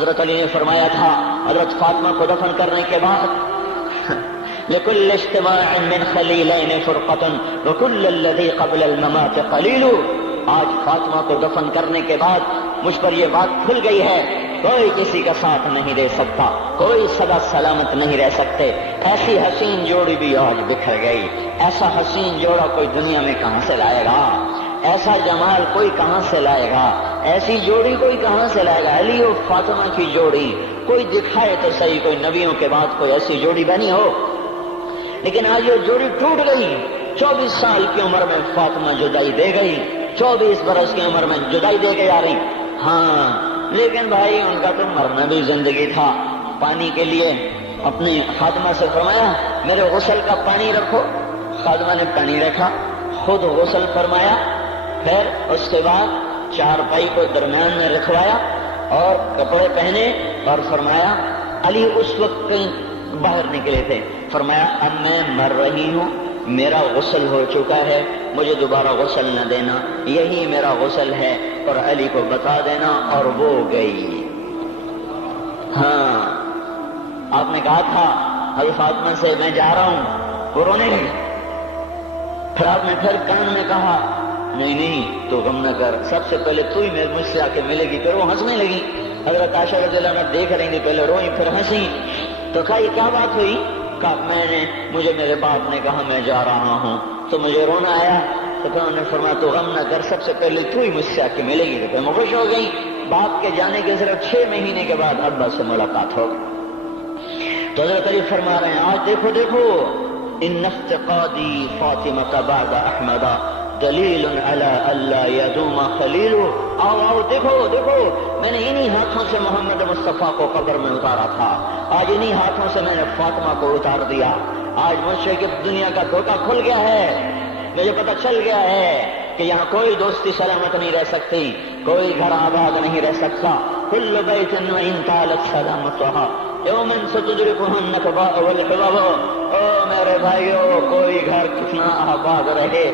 حضرت علی نے فرمایا تھا حضرت فاطمہ کو دفن کرنے کے بعد لِكُلِّ اجْتِمَاعٍ مِّن خَلِيلَيْنِ فُرْقَةٌ وَكُلَّ الَّذِي قَبْلَ الْمَمَاتِ قَلِيلٌ۔ آج فاطمہ کو دفن کرنے کے بعد مجھ پر یہ بات کھل گئی ہے، کوئی کسی کا ساتھ نہیں دے سکتا، کوئی سدا سلامت نہیں رہ سکتے۔ ایسی حسین جوڑی بھی آج بکھر گئی، ایسا حسین جوڑا کوئی دنیا میں کہاں سے لائے گا، ایسا جمال کوئی کہاں سے لائے گا، ایسی جوڑی کوئی کہاں سے لائے گا۔ علی و فاطمہ کی جوڑی کوئی دکھائے تو صحیح، کوئی نبیوں کے بعد کوئی ایسی جوڑی بنی ہو، لیکن آج یہ جوڑی ٹوٹ گئی۔ 24 سال کی عمر میں فاطمہ جدائی دے گئی، 24 برس کی عمر میں جدائی دے کے آ رہی۔ ہاں لیکن بھائی ان کا تو مرنا بھی زندگی تھا۔ پانی کے لیے اپنی خادمہ سے فرمایا میرے غسل کا پانی رکھو، خادمہ نے پانی رکھا، خود غسل فرمایا، پھر اس کے بعد چارپائی کو درمیان میں رکھوایا اور کپڑے پہنے اور فرمایا علی اس وقت کہیں باہر نکلے تھے، فرمایا اب میں مر رہی ہوں، میرا غسل ہو چکا ہے، مجھے دوبارہ غسل نہ دینا، یہی میرا غسل ہے اور علی کو بتا دینا، اور وہ گئی۔ ہاں آپ نے کہا تھا حضرت فاطمہ سے میں جا رہا ہوں، وہ رونے لگی، پھر آپ نے پھر کان میں کہا نہیں نہیں تو غم نہ کر، سب سے پہلے تو ہی مجھ سے آ کے ملے گی۔ پھر وہ ہنسنے لگی، حضرت عائشہ رضی اللہ عنہا دیکھ رہی تھی، پہلے روئی پھر ہنسی، تو کہا یہ کیا بات ہوئی؟ کہا مجھے میرے باپ نے کہا میں جا رہا ہوں تو مجھے رونا آیا، تو پھر انہوں نے فرمایا تو غم نہ کر، سب سے پہلے تو ہی مجھ سے آ کے ملے گی۔ تو پھر میں خوش ہو گئی، باپ کے جانے کے صرف 6 مہینے کے بعد ابا سے ملاقات ہو گئی۔ تو حضرت علی فرما رہے ہیں آج دیکھو دیکھو ان افتقادی فاطمہ بعد احمد دلیل علی اللہ یدوم خلیل۔ آؤ آؤ دیکھو دیکھو، میں نے انہی ہاتھوں سے محمد مصطفیٰ کو قبر میں اتارا تھا، آج انہی ہاتھوں سے میں نے فاطمہ کو اتار دیا۔ آج مجھ سے کہ دنیا کا دھوکہ کھل گیا ہے، مجھے پتہ چل گیا ہے کہ یہاں کوئی دوستی سلامت نہیں رہ سکتی، کوئی گھر آباد نہیں رہ سکتا۔ کل بیت وإن طالت سلامتها یوم ستدرکہ النکباء والحباب۔ او میرے بھائیو، کوئی گھر کتنا آباد رہے،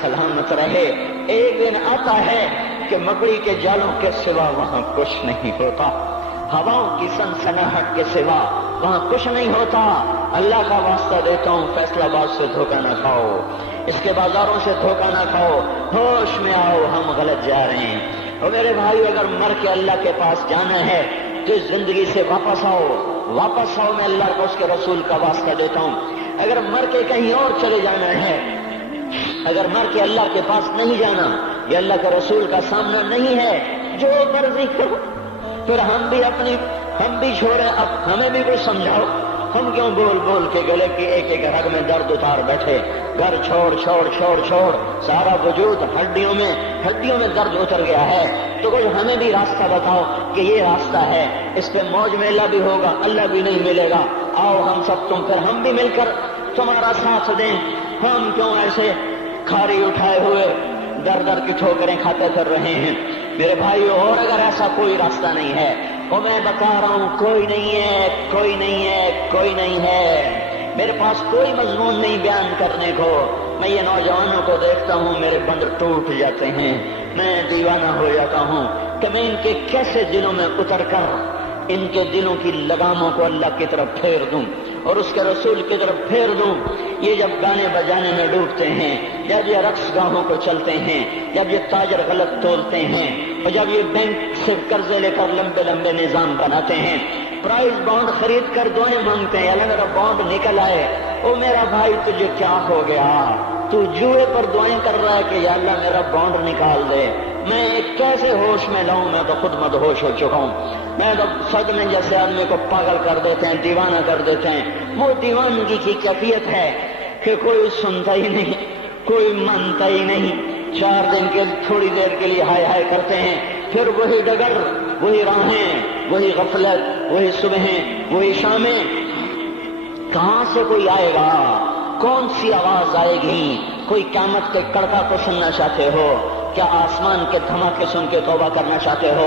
سلامت رہے، ایک دن آتا ہے کہ مکڑی کے جالوں کے سوا وہاں کچھ نہیں ہوتا، ہواؤں کی سنسناہٹ کے سوا وہاں کچھ نہیں ہوتا۔ اللہ کا واسطہ دیتا ہوں فیصل آباد سے دھوکہ نہ کھاؤ، اس کے بازاروں سے دھوکہ نہ کھاؤ، ہوش میں آؤ، ہم غلط جا رہے ہیں۔ اور میرے بھائی اگر مر کے اللہ کے پاس جانا ہے تو اس زندگی سے واپس آؤ، واپس آؤ، میں اللہ کو اس کے رسول کا واسطہ دیتا ہوں۔ اگر مر کے کہیں اور چلے جانا ہے، اگر مر کے اللہ کے پاس نہیں جانا، یہ اللہ کے رسول کا سامنا نہیں ہے، جو مرضی کرو، پھر ہم بھی چھوڑیں، اب ہمیں بھی کچھ سمجھاؤ، ہم کیوں بول بول کے گلے کی ایک ایک رگ میں درد اتار بیٹھے، گھر چھوڑ چھوڑ چھوڑ چھوڑ، سارا وجود ہڈیوں میں درد اتر گیا ہے، تو کچھ ہمیں بھی راستہ بتاؤ کہ یہ راستہ ہے، اس پہ موج میلہ بھی ہوگا، اللہ بھی نہیں ملے گا، آؤ ہم سب پھر ہم بھی مل کر تمہارا ساتھ دیں۔ ہم کیوں ایسے کھاری اٹھائے ہوئے در در کی ٹھوکریں کھاتے پھر رہے ہیں؟ میرے بھائیو، اور اگر ایسا کوئی راستہ نہیں ہے، وہ میں بتا رہا ہوں کوئی نہیں ہے، کوئی نہیں ہے، کوئی نہیں ہے، میرے پاس کوئی مضمون نہیں بیان کرنے کو۔ میں یہ نوجوانوں کو دیکھتا ہوں، میرے بند ٹوٹ جاتے ہیں، میں دیوانہ ہو جاتا ہوں کہ میں ان کے کیسے دلوں میں اتر کر ان کے دلوں کی لگاموں کو اللہ کی طرف پھیر دوں اور اس کے رسول کی طرف پھیر دوں۔ یہ جب گانے بجانے میں ڈوبتے ہیں، جب یہ رقص گاہوں کو چلتے ہیں، جب یہ تاجر غلط تولتے ہیں، اور جب یہ بینک سے قرضے لے کر لمبے لمبے نظام بناتے ہیں، پرائز بانڈ خرید کر دعائیں مانگتے ہیں اللہ میرا بانڈ نکل آئے، او میرا بھائی تجھے کیا ہو گیا؟ تو جوئے پر دعائیں کر رہا ہے کہ یا اللہ میرا بانڈ نکال دے۔ میں کیسے ہوش میں لاؤں؟ میں تو خود مدہوش ہو چکا ہوں۔ میں تو صدمے جیسے آدمی کو پاگل کر دیتے ہیں، دیوانہ کر دیتے ہیں۔ وہ دیوانگی کی کیفیت ہے کہ کوئی سنتا ہی نہیں، کوئی مانتا ہی نہیں، 4 دن کے تھوڑی دیر کے لیے ہائے ہائے کرتے ہیں، پھر وہی ڈگر، وہی راہیں، وہی غفلت، وہی صبحیں، وہی شامیں۔ کہاں سے کوئی آئے گا؟ کون سی آواز آئے گی؟ کوئی قیامت کے کڑکا کو سننا چاہتے ہو؟ کیا آسمان کے دھماکے سن کے توبہ کرنا چاہتے ہو؟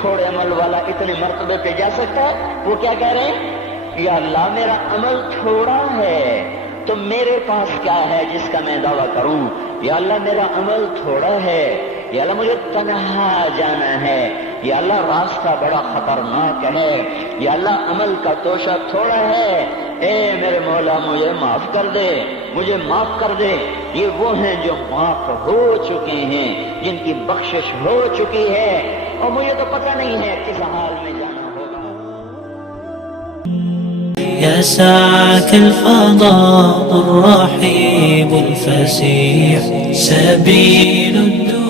تھوڑے عمل والا اتنے مرتبے پہ جا سکتا ہے؟ وہ کیا کہہ رہے ہیں؟ یا اللہ میرا عمل تھوڑا ہے تو میرے پاس کیا ہے جس کا میں دعویٰ کروں؟ یا اللہ میرا عمل تھوڑا ہے، یا اللہ مجھے تنہا جانا ہے، یا اللہ راستہ بڑا خطرناک ہے، یا اللہ عمل کا توشہ تھوڑا ہے، اے میرے مولا مجھے معاف کر دے، مجھے معاف کر دے۔ یہ وہ ہیں جو معاف ہو چکے ہیں، جن کی بخشش ہو چکی ہے، اور مجھے تو پتہ نہیں ہے کس حال میں جانا ہوگا۔ يا ساعة الفضاء الرحيب الفسيح سبيل الدنيا